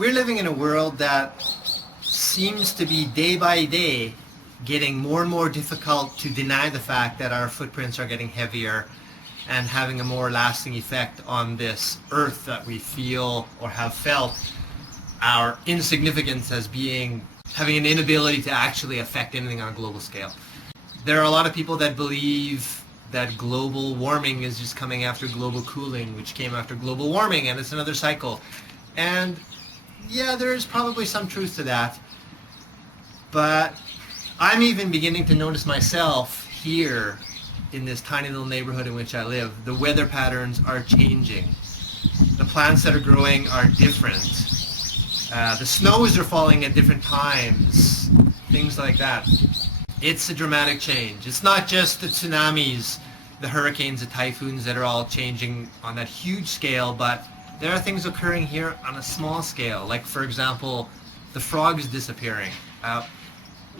We're living in a world that seems to be day by day getting more and more difficult to deny the fact that our footprints are getting heavier and having a more lasting effect on this earth that we feel or have felt our insignificance as being having an inability to actually affect anything on a global scale. There are a lot of people that believe that global warming is just coming after global cooling, which came after global warming, and it's another cycle. And yeah, there's probably some truth to that. But I'm even beginning to notice myself here in this tiny little neighborhood in which I live. The weather patterns are changing. The plants that are growing are different. The snows are falling at different times. Things like that. It's a dramatic change. It's not just the tsunamis, the hurricanes, the typhoons that are all changing on that huge scale, but there are things occurring here on a small scale. Like, for example, the frogs disappearing.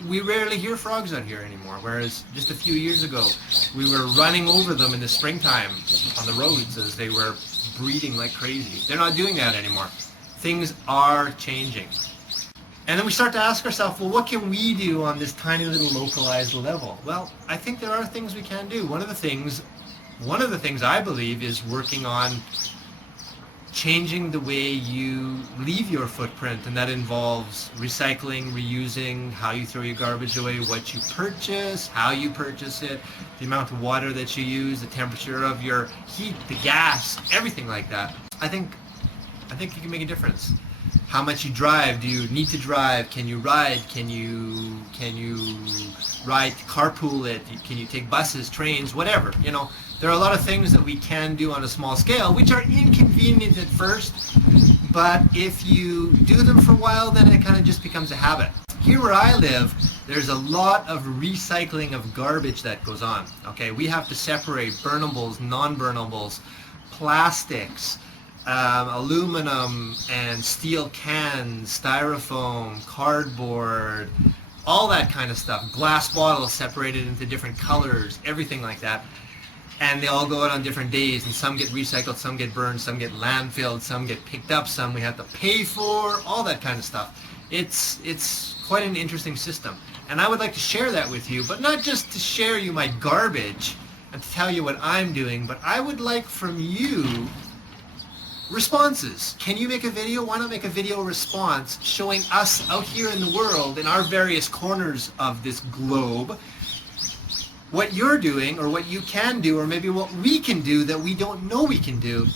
We rarely hear frogs out here anymore, whereas just a few years ago we were running over them in the springtime on the roads as they were breeding like crazy. They're not doing that anymore. Things are changing. And then we start to ask ourselves, well, what can we do on this tiny little localized level? Well, I think there are things we can do. One of the things I believe is working on changing the way you leave your footprint, and that involves recycling, reusing, how you throw your garbage away, what you purchase, how you purchase it, the amount of water that you use, the temperature of your heat, the gas, everything like that. I think you can make a difference. How much you drive? Do you need to drive? Can you ride? Can you ride, carpool it? Can you take buses, trains, whatever? You know, there are a lot of things that we can do on a small scale, which are inconvenient at first, but if you do them for a while, then it kind of just becomes a habit. Here where I live, there's a lot of recycling of garbage that goes on. Okay, we have to separate burnables, non-burnables, plastics, aluminum and steel cans, styrofoam, cardboard, all that kind of stuff. Glass bottles separated into different colors, everything like that. And they all go out on different days, and some get recycled, some get burned, some get landfilled, some get picked up, some we have to pay for, all that kind of stuff. It's quite an interesting system. And I would like to share that with you, but not just to share you my garbage and to tell you what I'm doing, but I would like from you responses. Can you make a video? Why not make a video response showing us out here in the world, in our various corners of this globe, what you're doing or what you can do, or maybe what we can do that we don't know we can do,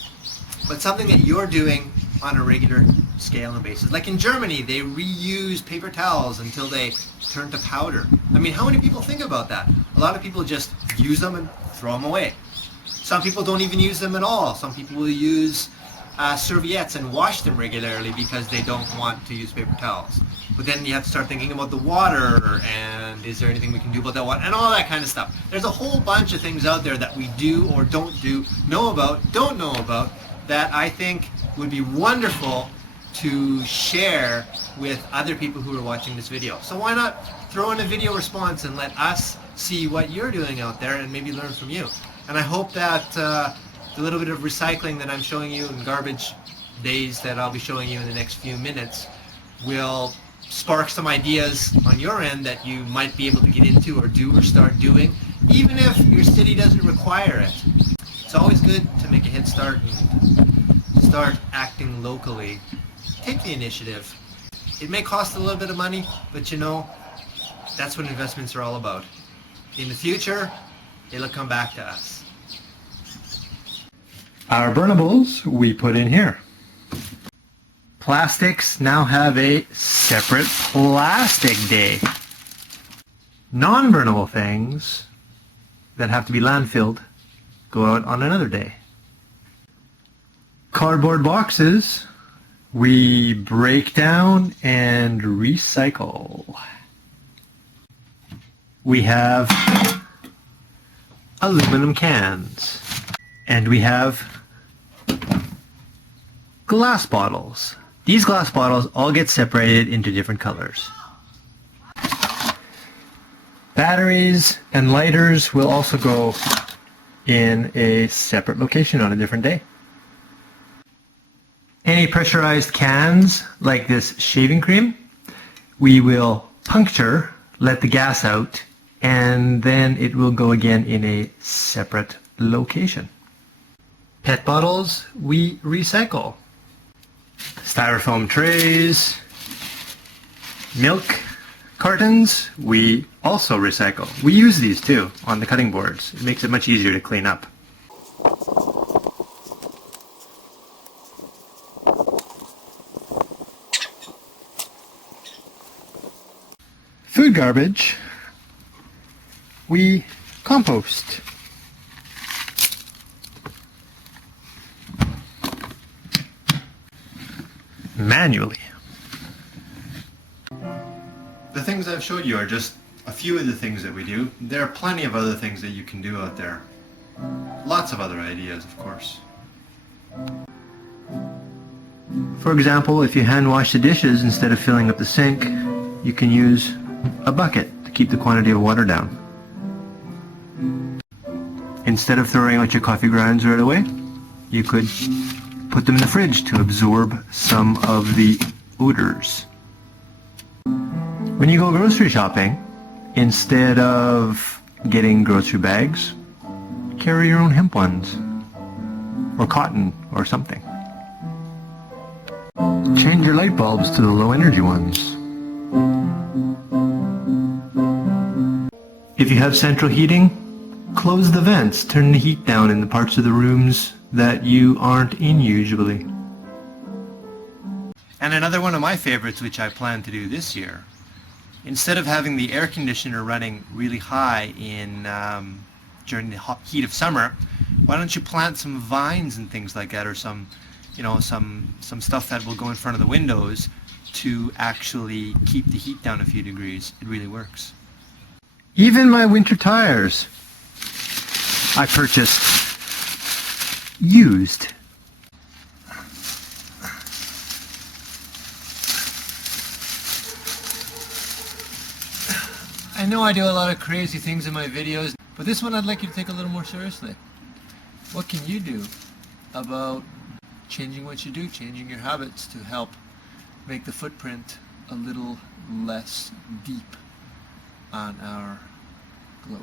but something that you're doing on a regular scale and basis. Like in Germany, they reuse paper towels until they turn to powder. I mean, how many people think about that? A lot of people just use them and throw them away. Some people don't even use them at all. Some people will use serviettes and wash them regularly because they don't want to use paper towels. But then you have to start thinking about the water, and is there anything we can do about that water, and all that kind of stuff. There's a whole bunch of things out there that we do or don't do, know about, don't know about, that I think would be wonderful to share with other people who are watching this video. So why not throw in a video response and let us see what you're doing out there and maybe learn from you. And I hope that the little bit of recycling that I'm showing you and garbage days that I'll be showing you in the next few minutes will spark some ideas on your end that you might be able to get into or do or start doing, even if your city doesn't require it. It's always good to make a head start and start acting locally. Take the initiative. It may cost a little bit of money, but you know, that's what investments are all about. In the future, it'll come back to us. Our burnables we put in here. Plastics now have a separate plastic day. Non-burnable things that have to be landfilled go out on another day. Cardboard boxes we break down and recycle. We have aluminum cans. And we have glass bottles. These glass bottles all get separated into different colors. Batteries and lighters will also go in a separate location on a different day. Any pressurized cans, like this shaving cream, we will puncture, let the gas out, and then it will go again in a separate location. PET bottles, we recycle. Styrofoam trays, milk cartons, we also recycle. We use these too on the cutting boards. It makes it much easier to clean up. Food garbage, we compost. Manually. The things I've showed you are just a few of the things that we do. There are plenty of other things that you can do out there. Lots of other ideas, of course. For example, if you hand wash the dishes instead of filling up the sink, you can use a bucket to keep the quantity of water down. Instead of throwing out your coffee grounds right away, you could put them in the fridge to absorb some of the odors. When you go grocery shopping, instead of getting grocery bags, carry your own hemp ones, or cotton, or something. Change your light bulbs to the low energy ones. If you have central heating, close the vents, turn the heat down in the parts of the rooms that you aren't in usually. And another one of my favorites, which I plan to do this year, instead of having the air conditioner running really high during the heat of summer, why don't you plant some vines and things like that, or some stuff that will go in front of the windows to actually keep the heat down a few degrees. It really works. Even my winter tires, I purchased used. I know I do a lot of crazy things in my videos, but this one I'd like you to take a little more seriously. What can you do about changing what you do, changing your habits to help make the footprint a little less deep on our globe?